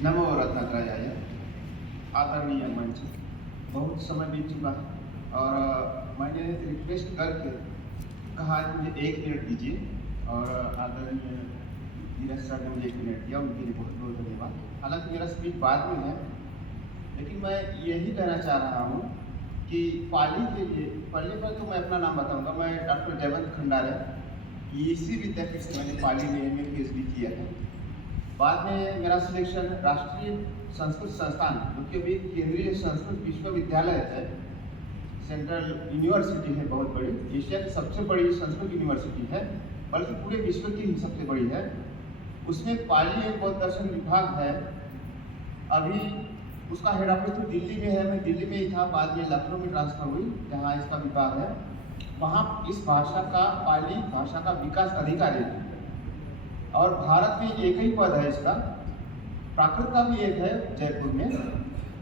नमो रत्नात्रयाय। आदरणीय मंच, बहुत समय बीत चुका है और मैंने रिक्वेस्ट करके कहा कि मुझे 1 मिनट दीजिए और आदरणीय धीरज सर ने मुझे 1 मिनट दिया, उनके लिए बहुत बहुत धन्यवाद। हालांकि मेरा स्पीच बाद में है, लेकिन मैं यही कहना चाह रहा हूँ कि पाली के लिए पहले पर तो मैं अपना नाम बताऊंगा। मैं डॉक्टर जयवंत खंडारे, इसी विद्यापीठ से मैंने पाली में MA PhD किया है। बाद में मेरा सिलेक्शन राष्ट्रीय संस्कृत संस्थान, जो कि अभी केंद्रीय संस्कृत विश्वविद्यालय है, सेंट्रल यूनिवर्सिटी है, बहुत बड़ी, एशिया की सबसे बड़ी संस्कृत यूनिवर्सिटी है, बल्कि पूरे विश्व की सबसे बड़ी है। उसमें पाली एक बौद्ध दर्शन विभाग है। अभी उसका हेड ऑफिस तो दिल्ली में है, मैं दिल्ली में ही था, बाद में लखनऊ में ट्रांसफर हुई जहाँ इसका विभाग है। वहाँ इस भाषा का, पाली भाषा का विकास अधिकारी है और भारत में एक ही पद है इसका। प्राकृत का भी एक है जयपुर में।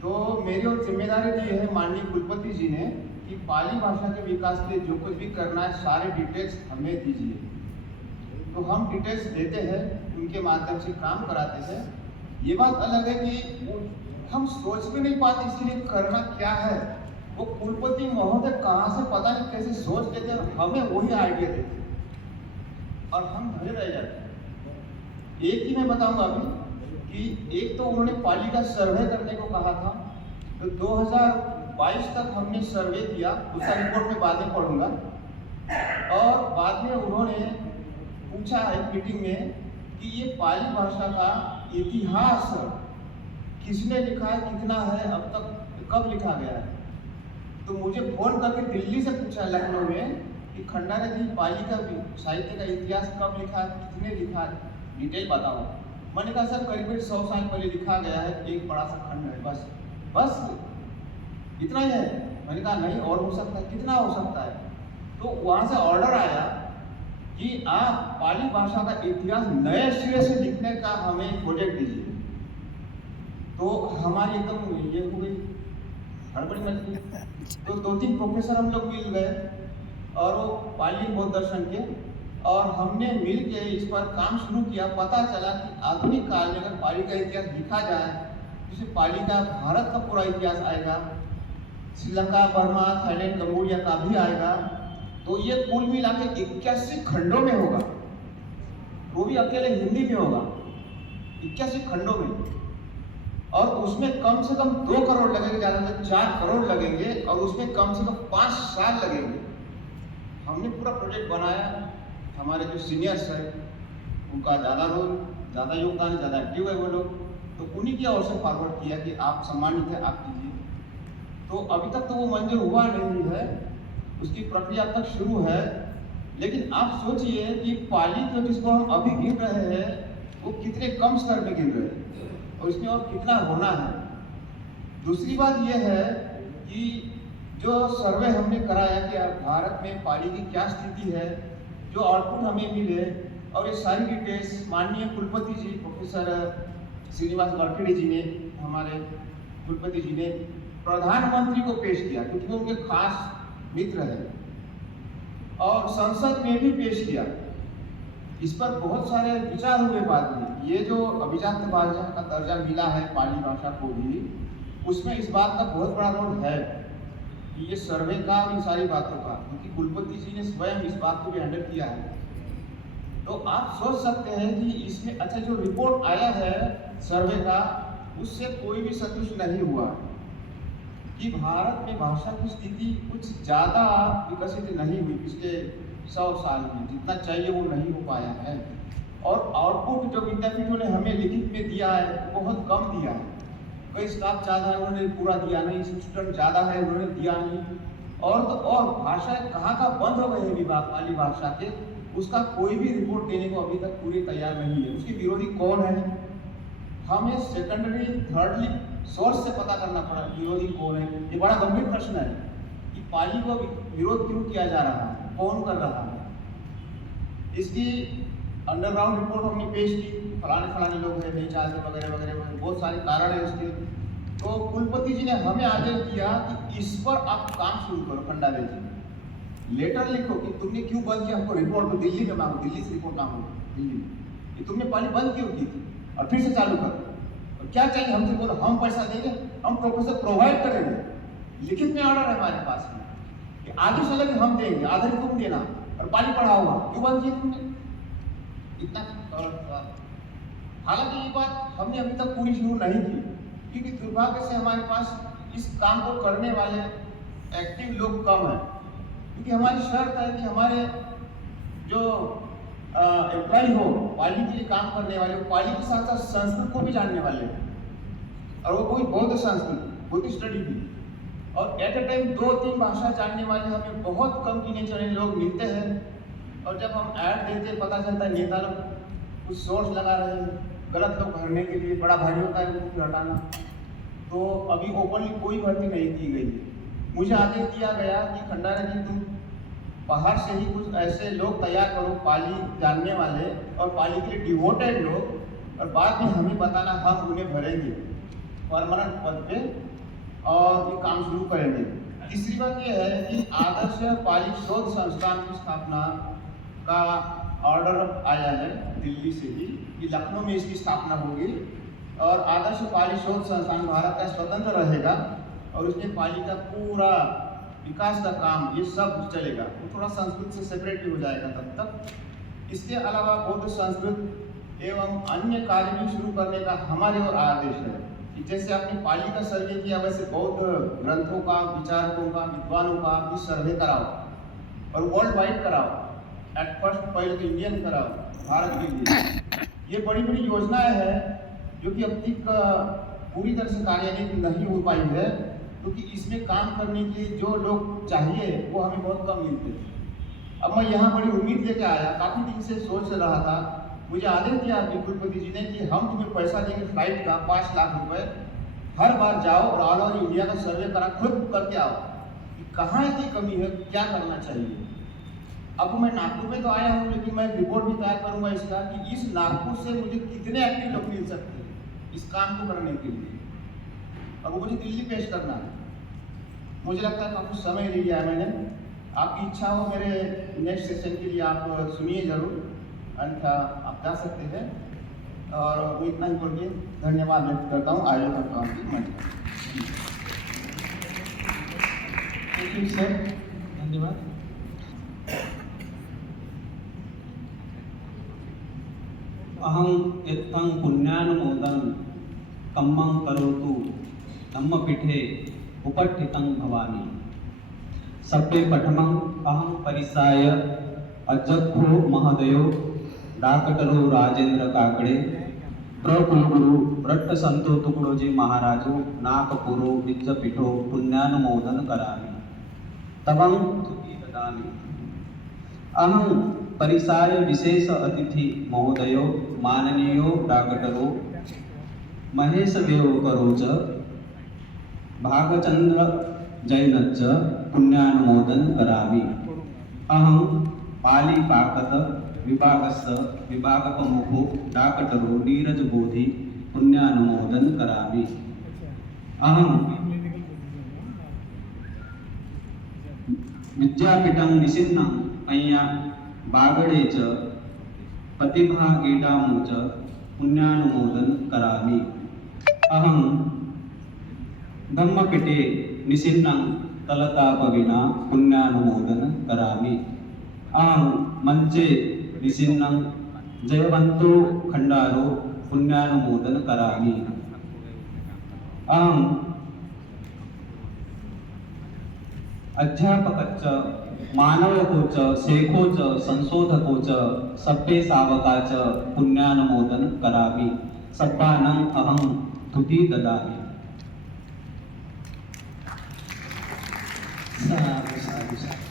तो मेरी और जिम्मेदारी दी है माननीय कुलपति जी ने कि पाली भाषा के विकास के लिए जो कुछ भी करना है सारे डिटेल्स हमें दीजिए। तो हम डिटेल्स देते हैं, उनके माध्यम से काम कराते हैं। ये बात अलग है कि हम सोच भी नहीं पाते इसके लिए करना क्या है। वो कुलपति महोदय कहाँ से पता नहीं कैसे सोच लेते हैं, हमें वही आइडिया देते हैं और हम भरे रह जाते हैं। एक ही मैं बताऊंगा अभी कि एक तो उन्होंने पाली का सर्वे करने को कहा था, तो 2022 तक हमने सर्वे किया, उसका रिपोर्ट में बाद में पढ़ूंगा। और बाद में उन्होंने पूछा एक मीटिंग में कि ये पाली भाषा का इतिहास किसने लिखा है, कितना है, अब तक कब लिखा गया है। तो मुझे फोन करके दिल्ली से पूछा लखनऊ में कि खंडारे जी, पाली का साहित्य का इतिहास कब लिखा है, किसने लिखा है, डिटेल बताओ। मैंने कहा सर करीब 100 साल पहले लिखा गया है, एक बड़ा सा खंड है, बस इतना ही है। मैंने कहा नहीं, और हो सकता है, कितना हो सकता है। तो वहां से ऑर्डर आया कि आप पाली भाषा का इतिहास नए सिरे से लिखने का हमें प्रोजेक्ट दीजिए। तो हमारी एकदम ये हो गई, हड़बड़ी मच गई। तो 2-3 प्रोफेसर हम लोग मिल गए और वो पाली बौद्ध दर्शन के, और हमने मिल के इस पर काम शुरू किया। पता चला कि आधुनिक काल में अगर पाली का इतिहास लिखा जाए, जिससे पाली का भारत का पूरा इतिहास आएगा, श्रीलंका, बर्मा, थाईलैंड, कंबोडिया का भी आएगा, तो ये कुल मिला के 81 खंडों में होगा। वो भी अकेले हिंदी में होगा, 81 खंडों में। और उसमें कम से कम 2 करोड़ लगेंगे, ज्यादा से 4 करोड़ लगेंगे, और उसमें कम से कम 5 साल लगेंगे। हमने पूरा प्रोजेक्ट बनाया। हमारे जो सीनियर्स हैं उनका ज़्यादा रोल, ज़्यादा योगदान, ज़्यादा एक्टिव है वो लोग, तो उन्हीं की ओर से फॉरवर्ड किया कि आप सम्मानित है, आप कीजिए। तो अभी तक तो वो मंजूर हुआ नहीं है, उसकी प्रक्रिया अब तक शुरू है। लेकिन आप सोचिए कि पाली जो जिसको हम अभी गिन रहे हैं वो कितने कम स्तर पे गिन रहे हैं और इसमें और कितना होना है। दूसरी बात यह है कि जो सर्वे हमने कराया कि भारत में पाली की क्या स्थिति है, जो आउटपुट हमें मिले, और ये सारी डिटेल्स माननीय कुलपति जी प्रोफेसर श्रीनिवास गडकरी जी ने, हमारे कुलपति जी ने प्रधानमंत्री को पेश किया, क्योंकि वो उनके खास मित्र हैं, और संसद में भी पेश किया। इस पर बहुत सारे विचार हुए बाद में। ये जो अभिजात भाषा का दर्जा मिला है पाली भाषा को भी, उसमें इस बात का बहुत बड़ा रोल है कि ये सर्वे का और इन सारी बातों का, क्योंकि कुलपति जी ने स्वयं इस बात को भी हैंडल किया है। तो आप सोच सकते हैं कि इसमें अच्छा जो रिपोर्ट आया है सर्वे का, उससे कोई भी संतुष्ट नहीं हुआ कि भारत में भाषा की स्थिति कुछ ज़्यादा विकसित नहीं हुई पिछले 100 साल में, जितना चाहिए वो नहीं हो पाया है। और आउटपुट जो विद्यापीठों ने हमें लिखित में दिया है बहुत कम दिया है। कई स्टाफ ज़्यादा है, उन्होंने पूरा दिया नहीं, स्टूडेंट ज़्यादा है, उन्होंने दिया नहीं। और तो और भाषाएं कहाँ का बंद हो गए हैं विभाग पाली भाषा के, उसका कोई भी रिपोर्ट देने को अभी तक पूरी तैयार नहीं है। उसके विरोधी कौन है, हमें सेकेंडरी थर्डली सोर्स से पता करना पड़ा विरोधी कौन है। ये बड़ा गंभीर प्रश्न है कि पाली को विरोध क्यों किया जा रहा है, कौन कर रहा है। इसकी अंडरग्राउंड रिपोर्ट हमने पेश की, फलाने लोग हैं, नहीं चाहते वगैरह वगैरह, बहुत सारे कारण है उसके। तो कुलपति जी ने हमें आदेश दिया कि इस पर आप काम शुरू करो। खंडारे जी लेटर लिखो कि तुमने क्यों बंद किया, हमको रिपोर्ट तो दिल्ली में मांगो, दिल्ली से रिपोर्ट मांगो, दिल्ली में कि तुमने पाली बंद क्यों की थी और फिर से चालू करो। और क्या चाहिए हमसे बोलो, हम पैसा देंगे, हम प्रोफेसर प्रोवाइड करेंगे, लिखित में ऑर्डर है हमारे पास में कि आगे से लगे हम देंगे, आधा तुम देना और पाली पढ़ा हुआ क्यों बंद किया तुमने इतना। हालांकि ये बात हमने अभी तक पूरी शुरू नहीं की, क्योंकि दुर्भाग्य से हमारे पास इस काम को करने वाले एक्टिव लोग कम हैं। क्योंकि हमारी शर्त है कि हमारे जो एम्प्लॉय हो, पाली के लिए काम करने वाले, पाली के साथ साथ संस्कृत को भी जानने वाले हैं, और वो कोई बौद्ध संस्कृत, बुद्ध स्टडी भी, और एट अ टाइम 2-3 भाषा जानने वाले हमें बहुत कम गिने चुने लोग मिलते हैं। और जब हम ऐड देते पता चलता है नेता लोग कुछ सोर्स लगा रहे हैं गलत लोग भरने के लिए, बड़ा भारी होता है उनको हटाना। तो अभी ओपनली कोई भर्ती नहीं की गई है। मुझे आदेश दिया गया कि खंडारा जी तुम बाहर से ही कुछ ऐसे लोग तैयार करो पाली जानने वाले और पाली के लिए डिवोटेड लोग, और बाद में हमें बताना, हम उन्हें भरेंगे परमानेंट पद पे और ये काम शुरू करेंगे। तीसरी बात ये है कि आदर्श पाली शोध संस्थान की स्थापना का ऑर्डर आया है दिल्ली से ही कि लखनऊ में इसकी स्थापना होगी, और आदर्श पाली शोध संस्थान भारत का स्वतंत्र रहेगा और उसमें पाली का पूरा विकास का काम ये सब चलेगा। वो थोड़ा संस्कृत से सेपरेट भी हो जाएगा तब तक। इसके अलावा बौद्ध संस्कृत एवं अन्य कार्य भी शुरू करने का हमारे और आदेश है कि जैसे आपने पाली का सर्वे किया वैसे बौद्ध ग्रंथों का, विचारकों का, विद्वानों का भी सर्वे कराओ और वर्ल्ड वाइड कराओ। एट फर्स्ट पहले तो इंडियन कराओ भारत के लिए। ये बड़ी बड़ी योजनाएं हैं जो कि अब तक पूरी तरह से कार्यान्वित नहीं हो पाई है, क्योंकि इसमें काम करने के जो लोग चाहिए वो हमें बहुत कम मिलते हैं। अब मैं यहाँ बड़ी उम्मीद लेके आया, काफ़ी दिन से सोच रहा था, मुझे आदेश दिया कुलपति जी ने कि हम तुम्हें पैसा देंगे फ्लाइट का 5 लाख रुपए, हर बार जाओ और ऑल ओवर इंडिया का सर्वे करा, खुद करके आओ कि कहाँ इतनी कमी है, क्या करना चाहिए। अब मैं नागपुर में तो आया हूँ, लेकिन मैं रिपोर्ट भी तैयार करूँगा इसका कि इस नागपुर से मुझे कितने एक्टिव लोग मिल सकते हैं इस काम को करने के लिए, और वो मुझे दिल्ली पेश करना है। मुझे लगता है काफ़ी समय ले लिया है मैंने। आपकी इच्छा हो मेरे नेक्स्ट सेशन के लिए आप सुनिए जरूर, अन्यथा आप जा सकते हैं। और वो इतना ही बोल के धन्यवाद व्यक्त करता हूँ आयोजक काम की मंच। थैंक यू सर, धन्यवाद। अहं यत्तं पुण्यानुमोदन कम्मं करोतु धम्म पीठे उपस्थितं भवामि। सभ्ये पठमं अहं परिसाय अध्यक्षो महोदयो डाकटरो राजेंद्र काकड़े प्रकुलगुरु भट्ट संतो तुकडोजी महाराजो नागपुरो विद्यापीठो पुण्यानुमोदन करामि तवं स्तुति ददामि। अहं परिसाय विशेष अतिथि महोदयो माननीयो डाकटरो महेश देवकरो च भागचंद्र जैनच पुण्यानुमोदन करामि। अहं पाली पाकत विभागस्य विभागप्रमुखो डाकटरो नीरज बोधि पुण्यानुमोदन करामि। अहं विद्यापीठं निसिन्नं अय्या बागड़े च प्रतिभा गेडामु च पुण्यानुमोदन करामि। अहं धम्मपीठे निसिन्नं तलतापविना पुण्यानुमोदन करामि। अहं मंचे निसिन्नं जयवंतो खंडारो पुण्यानुमोदन करामि। अहं अध्यापकच्च मानवको च शेखो च संशोधको च सभ्ये सावका च पुण्यानुमोदन करामि। सब्बानं अहं स्तुति ददामि। साधु साधु साधु।